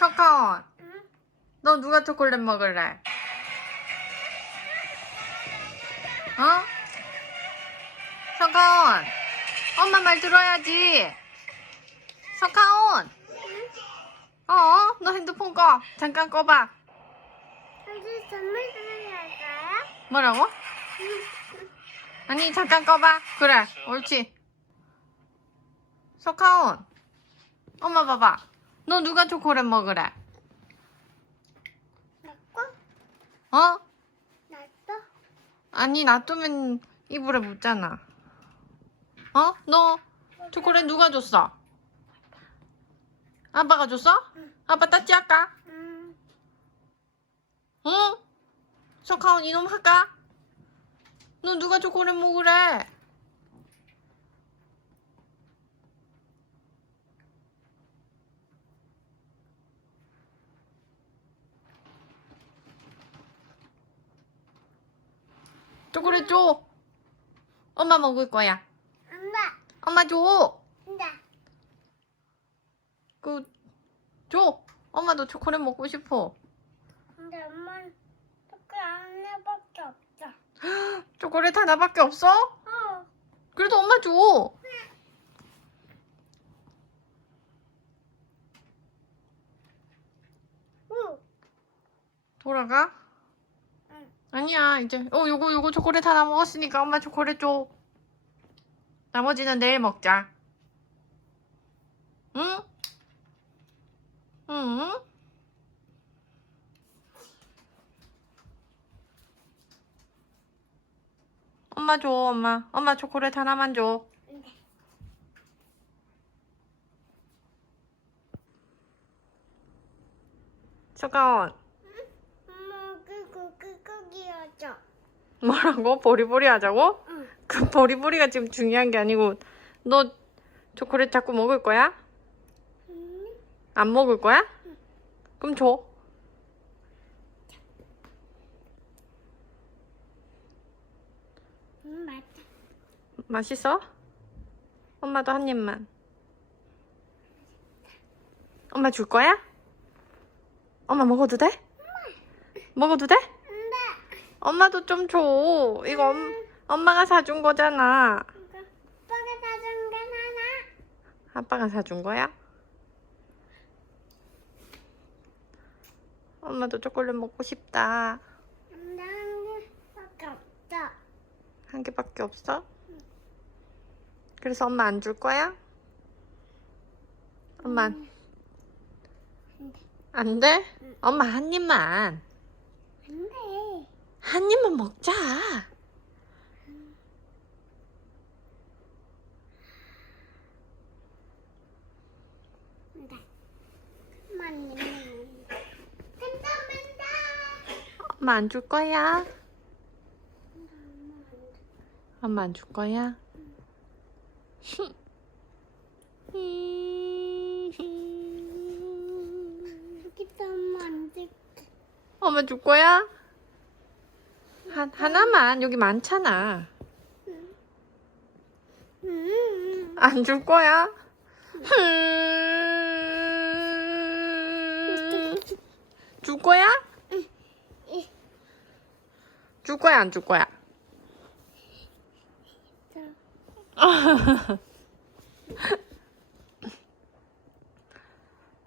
석하원, 응? 너 누가 초콜릿 먹을래? 어? 석하원, 엄마 말 들어야지. 석하원, 어? 너 핸드폰 꺼. 잠깐 꺼봐. 선생님 선물 드릴까요? 뭐라고? 아니 잠깐 꺼봐. 그래, 옳지. 석하원, 엄마 봐봐. 너 누가 초콜릿 먹으래? 나꺼? 어? 나꺼? 아니 놔두면 이불에 묻잖아. 어? 너 초콜릿 누가 줬어? 아빠가 줬어? 응. 아빠 따지 할까? 응. 응? 석하원 이놈 할까? 너 누가 초콜릿 먹으래? 초콜릿 줘. 엄마 먹을 거야. 안돼. 엄마 줘. 안돼. 그 줘. 엄마도 초콜릿 먹고 싶어. 근데 엄마는 밖에 안내밖에 없어. 초콜릿 하나밖에 없어? 어. 그래도 엄마 줘. 응. 돌아가? 응. 아니야 이제 어 요거 요거 초콜릿 하나 먹었으니까 엄마 초콜릿 줘. 나머지는 내일 먹자. 응? 응? 엄마 줘 엄마 엄마 초콜릿 하나만 줘. 안돼. 수가원 엄마 그거 그거 기어져. 뭐라고 보리보리 하자고? 응. 그 보리보리가 지금 중요한 게 아니고 너 초콜릿 자꾸 먹을 거야? 응. 안 먹을 거야? 그럼 줘. 응 맞아. 맛있어? 엄마도 한 입만. 엄마 줄 거야? 엄마 먹어도 돼? 먹어도 돼? 엄마도 좀 줘. 이거 엄, 엄마가 사준 거잖아. 오빠가 사준 게 하나. 아빠가 사준 거야? 엄마도 초콜릿 먹고 싶다. 안돼 한 개밖에 없어. 한 개밖에 없어? 그래서 엄마 안 줄 거야? 엄마 안- 안 돼? 엄마 한 입만. 한 입만 먹자. 엄마 안 줄 거야? 엄마 안 줄 거야? 엄마 줄 거야? 한, 하나만. 여기 많잖아. 음. 안줄 거야? 줄 거야? 줄 거야, 안 줄 거야?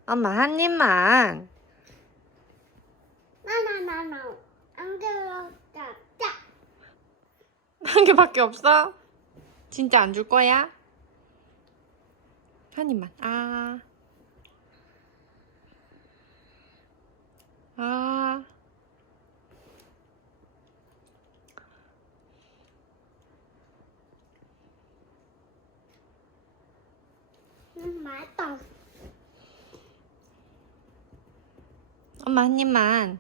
엄마 한 입만. 나나나나. 안 들었다. 짜. 한 개밖에 없어? 진짜 안 줄 거야? 한 입만. 아. 아. 음, 맛있다. 엄마 한 입만.